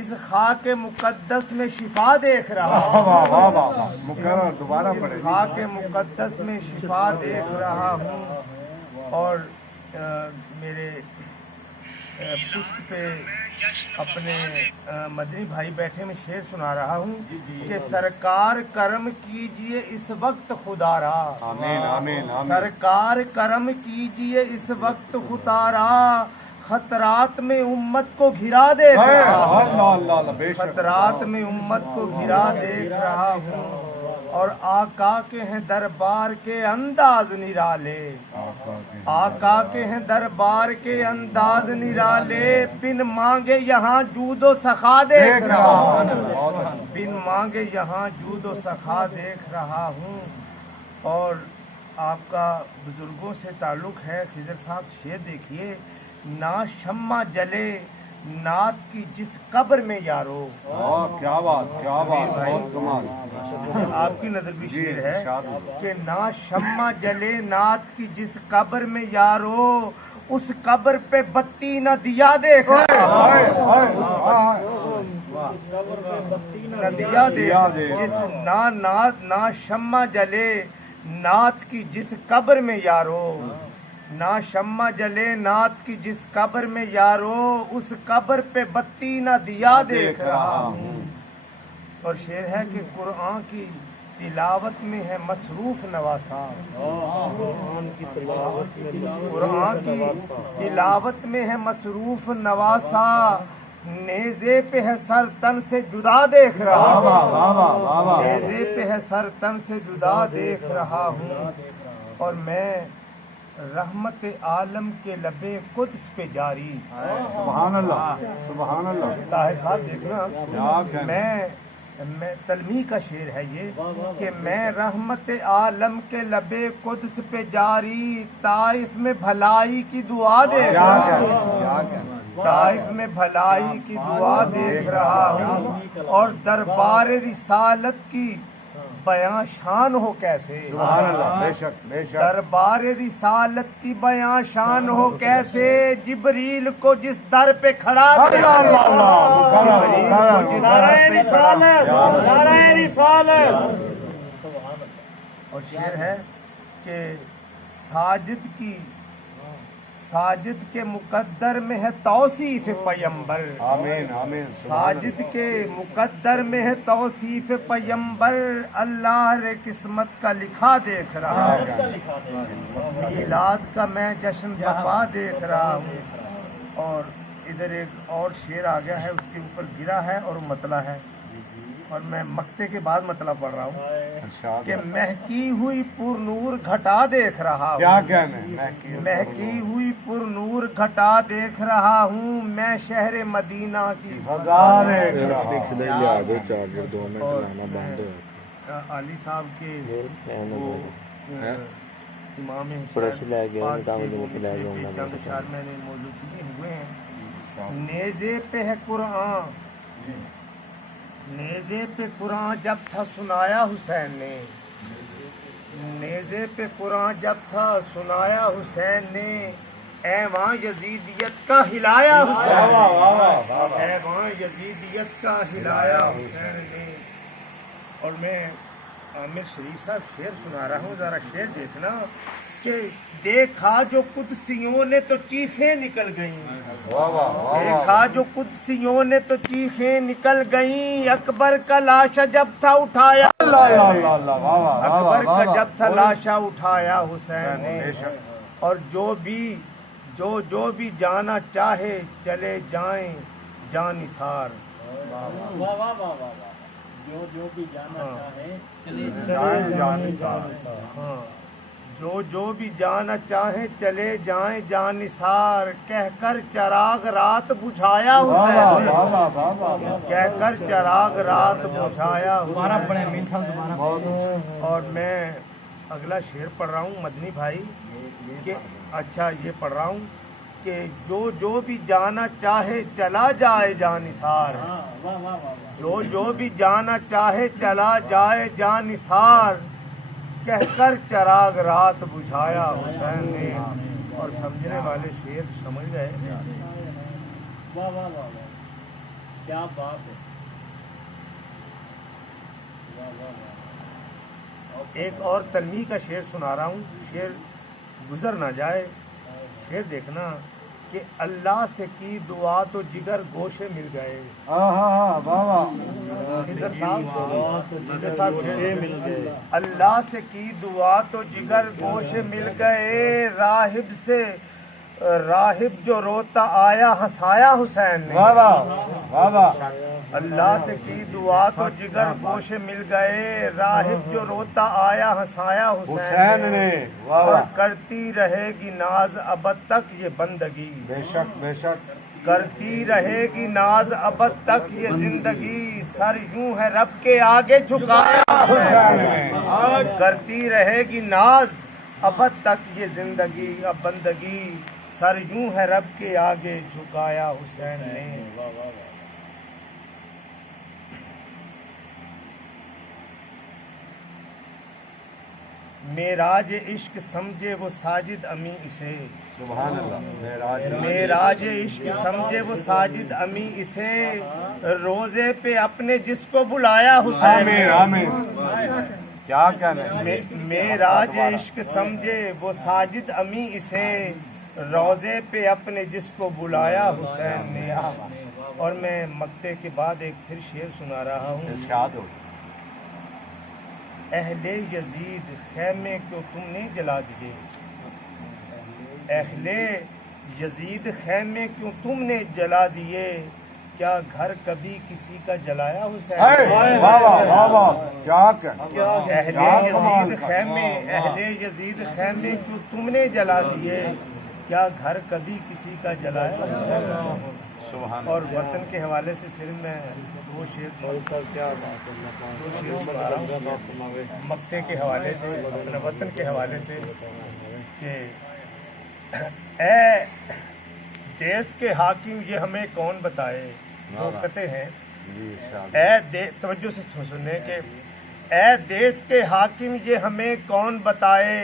इस खाक मुकद्दस में शिफा देख रहा हूँ, दोबारा इस खाक मुकद्दस में शिफा देख रहा हूँ। और मेरे पुष्ट पे अपने मदनी भाई बैठे में शेर सुना रहा हूँ कि सरकार करम कीजिए इस वक्त खुदारा, आमीन आमीन आमीन। सरकार करम कीजिए इस वक्त खुदारा, खतरात में उम्मत को घिरा देख रहा हूँ, खतरात में उम्मत को घिरा देख रहा हूँ। और आका के हैं दरबार के अंदाज निराले, आका के हैं दरबार के अंदाज निराले, बिन मांगे यहाँ जूदो सखा देख रहा हूँ, बिन मांगे यहाँ जूदो सखा देख रहा हूँ। और आपका बुजुर्गों से ताल्लुक़ है, खिज़र साहब शेर देखिए, ना शम्मा जले नात की जिस कब्र में यारो। क्या बात बहुत कमाल। आपकी नजर भी शेर है कि ना शम्मा जले नात की जिस कब्र में यारो, उस कब्र पे बत्ती न दिया देख न दिया दे, जिस ना नात ना शम्मा जले नात की जिस कब्र में यारो, ना शम्मा जले नात की जिस कब्र में यारो, उस कब्र पे बत्ती ना दिया देख रहा हूँ। और शेर है कि कुरान की तिलावत में है मसरूफ नवासा, कुरान की तिलावत में है मसरूफ नवासा, नेज़े पे है सर तन से जुदा देख रहा हूँ, नेज़े पे है सर तन से जुदा देख रहा हूँ। और मैं रहमत आलम के लबे कुद्स पे जारी, सुभान अल्लाह, सुभान अल्लाह। ताहिर साहब देखना, मैं तलमी का शेर है ये कि मैं रहमत आलम के लबे कुद्स पे जारी, ताइफ में भलाई की दुआ देख रहा हूँ, ताइफ में भलाई की दुआ देख रहा हूँ। और दरबार रिसालत की बयां शान हो कैसे, सुभान अल्लाह, बेशक बेशक। दरबार रिसालत की बयां शान हो कैसे, जिब्रील को जिस दर पे खड़ा देखा, जिब्रील को जिस दर पे खड़ा। और शेर है कि साजिद के मुकद्दर में है तौसीफ पैगंबर, आमीन आमीन। साजिद के मुकद्दर में है तौसीफ पैगंबर, अल्लाह रे किस्मत का लिखा देख रहा हूँ, मिलाद का मैं जश्न बपा देख रहा हूँ। और इधर एक और शेर आ गया है, उसके ऊपर गिरा है और मतला है, और मैं मक्ते के बाद मतलब पढ़ रहा हूँ कि महकी हुई पुरनूर घटा देख रहा हूँ, क्या कहने, महकी हुई पुरनूर घटा देख रहा हूँ, मैं शहर मदीना की अली साहब के इमाम शार मैंने मौजूद किए हुए हैं। नेज़े पे है कुरान, नेज़े पे कुरान जब था सुनाया हुसैन ने, नेज़े पे कुरान जब था सुनाया हुसैन ने, ऐवां यजीदियत का हिलाया हुसैन ने, ऐवां यजीदियत का हिलाया हुसैन ने। और मैं आमिर शरीफ साहब शेर सुना रहा हूँ, जरा शेर देखना कि देखा जो कुदसियों ने तो चीखें निकल गईं, देखा जो कुदसियों ने तो चीखें निकल गईं, अकबर का लाशा जब था उठाया, अकबर का जब था लाशा उठाया हुसैन ने। और जो भी जाना चाहे चले जाएं जानिसार, जो भी जाना चाहे चले जानिसार, जो भी जाना चाहे चले जाएं जानिसार, कहकर चराग रात बुझाया हुसैन, कहकर चराग रात बुझाया हुसैन। और मैं अगला शेर पढ़ रहा हूँ मदनी भाई कि अच्छा ये पढ़ रहा हूँ कि जो भी जाना चाहे चला जाए जानिसार, जो भी जाना चाहे चला जाए जानिसार, कहकर चराग रात बुझाया हुसैन ने। और समझने वाले शेर समझ गए। वाह वाह वाह, क्या बात है। एक और तन्वी का शेर सुना रहा हूँ, शेर गुजर ना जाए। शेर देखना कि अल्लाह से की दुआ तो जिगर गोशे मिल गए, अल्लाह से की दुआ तो जिगर गोशे मिल गए, राहिब जो रोता आया हंसाया हुसैन ने, अल्लाह से की दुआ तो जिगर गोशे मिल गए, राहिब जो रोता आया हंसाया हुसैन ने। और करती रहेगी नाज अबद तक ये बंदगी, बेशक बेशक करती रहेगी नाज अबद तक ये जिंदगी, सर यूं है रब के आगे झुकाया हुसैन ने, करती रहेगी नाज अबद तक ये जिंदगी, अब बंदगी, सर यूं है रब के आगे झुकाया हुसैन ने। मेराज इश्क समझे वो साजिद अमी इसे, सुभान अल्लाह, मेराज इश्क समझे वो साजिद अमी इसे, रोजे पे अपने जिसको बुलाया हुसैन ने, क्या कहने मेराज इश्क समझे वो साजिद अमी इसे रोजे पे अपने जिसको बुलाया हुसैन ने। और मैं मक्ते के बाद एक फिर शेर सुना रहा हूँ। अहले यजीद खैमे को तुमने जला दिए, अहले यजीद खैमे क्यों तुमने जला दिए, क्या घर कभी किसी का जलाया हुसैन? अहले यजीद खैमे, अहले यजीद खैमे क्यों तुमने जला दिए, क्या घर कभी किसी का जलाया हुसैन? और वतन के हवाले से सिर्फ मैं दो शेर सुना रहा हूँ मक्ते के हवाले से, अपने वतन के हवाले से कि ए देश के हाकिम ये हमें कौन बताए। वो कहते हैं तवज्जो से सुनने के, ए देश के हाकिम ये हमें कौन बताए,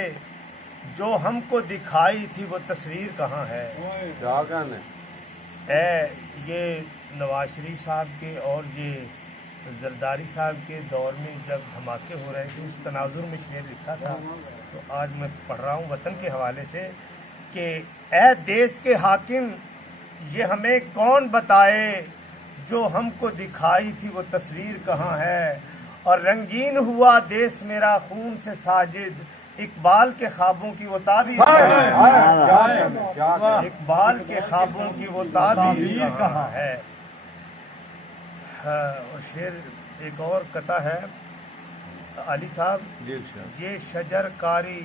जो हमको दिखाई थी वो तस्वीर कहाँ है। ये नवाज शरीफ साहब के और ये जरदारी साहब के दौर में जब धमाके हो रहे थे उस तनाजुर में शेर लिखा था। तो आज मैं पढ़ रहा हूँ वतन के हवाले से कि ए देश के हाकिम ये हमें कौन बताए, जो हमको दिखाई थी वो तस्वीर कहाँ है। और रंगीन हुआ देश मेरा खून से साजिद, इकबाल के ख्वाबों की वो ताबीर इकबाल के ख्वाबों की वो ताबीर कहाँ है। और शेर एक और कथा है अली साहब, ये शजरकारी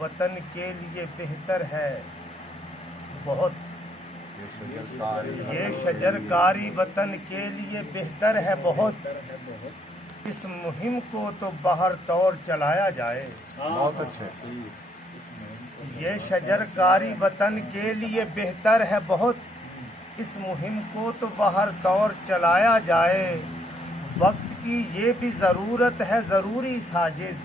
वतन के लिए बेहतर है बहुत, ये शजरकारी वतन के लिए बेहतर है बहुत, इस मुहिम को तो बाहर तौर चलाया जाए। बहुत अच्छे। ये शजरकारी वतन के लिए बेहतर है बहुत, इस मुहिम को तो बाहर तौर चलाया जाए। वक्त की ये भी ज़रूरत है ज़रूरी साजिद,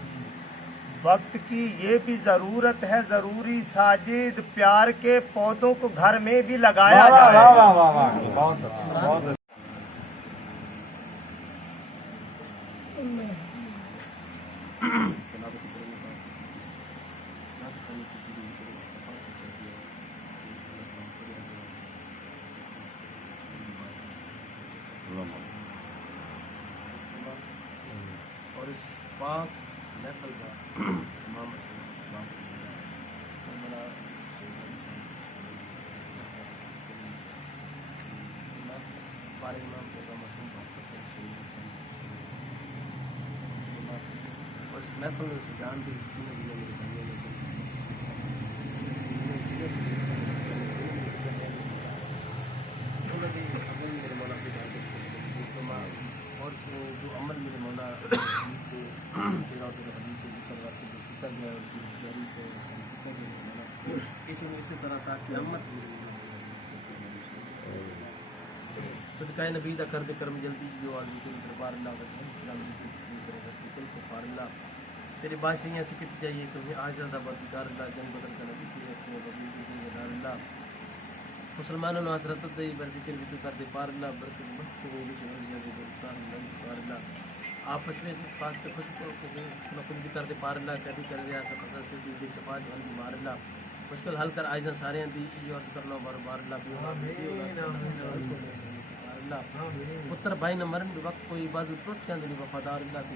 वक्त की ये भी ज़रूरत है ज़रूरी साजिद, प्यार के पौधों को घर में भी लगाया जाए। और इस पाक महफिल का इमाम और इस महफिल से जान दी और जो अमल मेरे मौला इसी तरह था कि अमत सदका नबी दा कर दे करम जल्दी जो आदमी के दरबार अल्लाह का तेरे बादशाहियाँ से कित चाहिए तुम्हें आज ज़्यादा बदकार अल्लाह जंग बदल का नबी अल्लाह मुसलमानों ने हसरत दे बरकत भी कर दे पार अल्लाह बरकत आप पिछले पास से खुद भी कर दे पार अल्लाह कभी कर दिया सफाज मार अल्लाह मुश्किल हल कर आयजन सारे दी अर्ज कर लो बार बार अल्लाह पुत्र भाई न मरन वक्त कोई इबादत टूट जाती वफादार अल्लाह की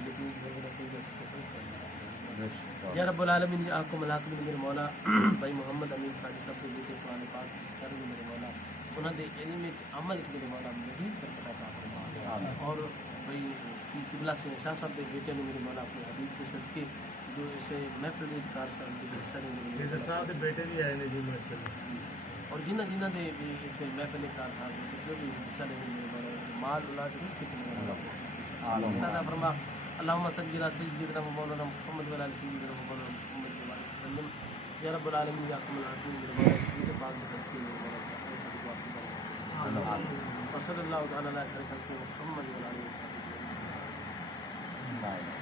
या रब्बुल आलमीन आपको मलाक में मेरे मौला भाई मोहम्मद अमीन साजी सब के बेटे कुरान पाक कर मेरे मौला उन्होंने इल्म में अमल मेरे मौला मजीद बरकत और भाई किबला से शाह साहब के बेटे ने मेरे मौला अपने हबीब के सदके जो इसे महफिल कार हिस्सा ने मेरे साहब के बेटे भी आए ने जी और जिन्हें जिन्हें दे इसे महफिल कार था जो भी हिस्सा ने मेरे मौला माल औलाद रिस्क के अल्लाह फरमा अल्लाहुम्मा सल्ली अला सय्यिदिना मौलाना मुहम्मद व अला सय्यिदिना मौलाना मुहम्मद व सल्लम या रब्बुल आलमीन या कुल आदमी मेरे मौला के पाक में सबके अल्लाह सल्लल्लाहु अलैहि व सल्लम मुहम्मद व अला